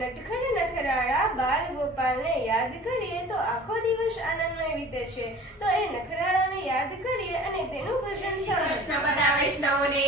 નટખટ નખરાળા બાલ ગોપાલને યાદ કરીએ તો આખો દિવસ આનંદમય વીતે છે. તો એ નખરાળાને યાદ કરીએ અને તેનું ભજન કૃષ્ણ બધા વૈષ્ણવોને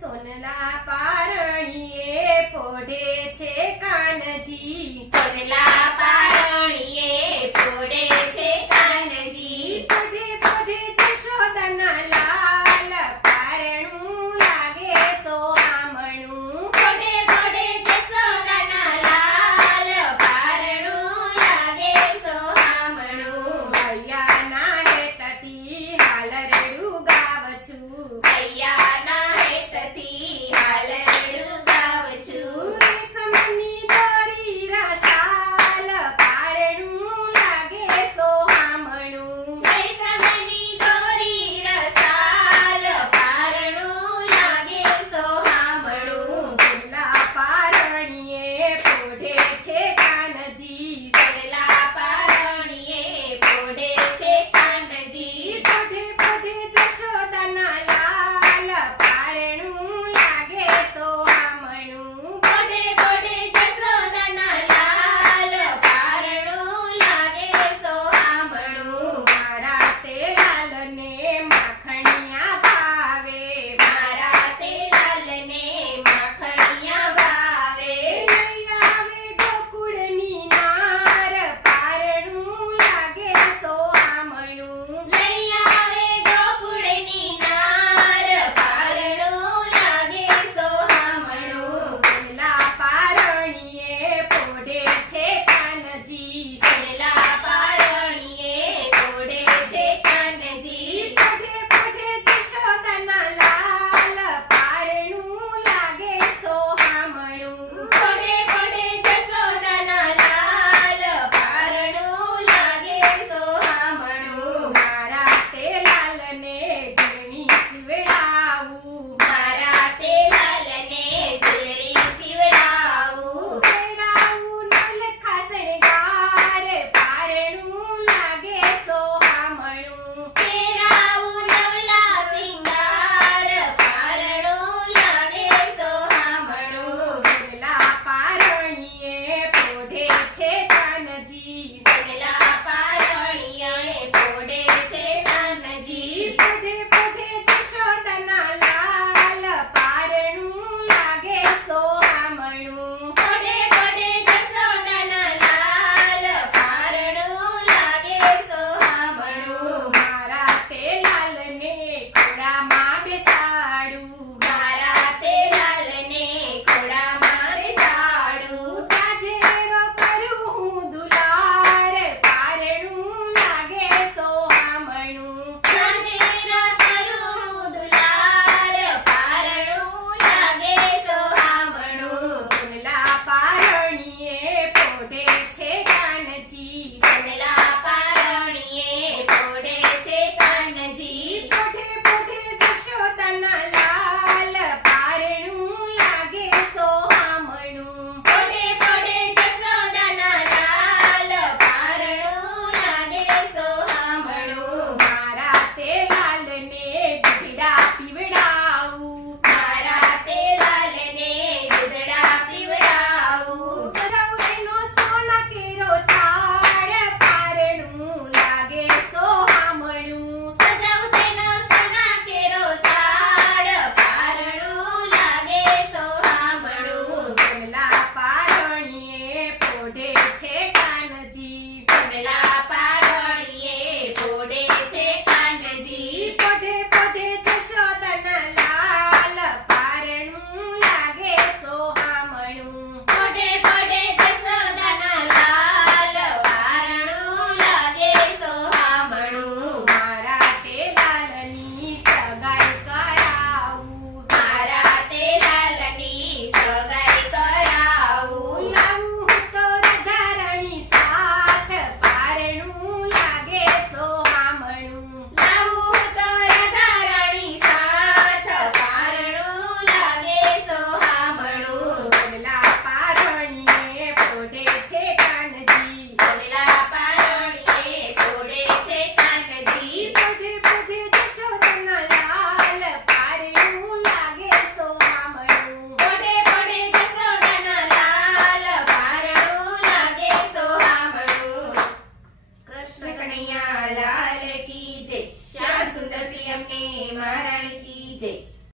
સોનલા પારણીએ પોઢે છે કાનજી. સોનલા પારણીએ પોઢે છે કાનજી. પોઢે પોઢે જશોદાના લાલ પારણું લાગે સોહામણું. પોઢે પોઢે જશોદાના લાલ પારણું લાગે સોહામણું. ભૈયાના હેતથી હાલ રેડું ગાવ છું. ભૈયા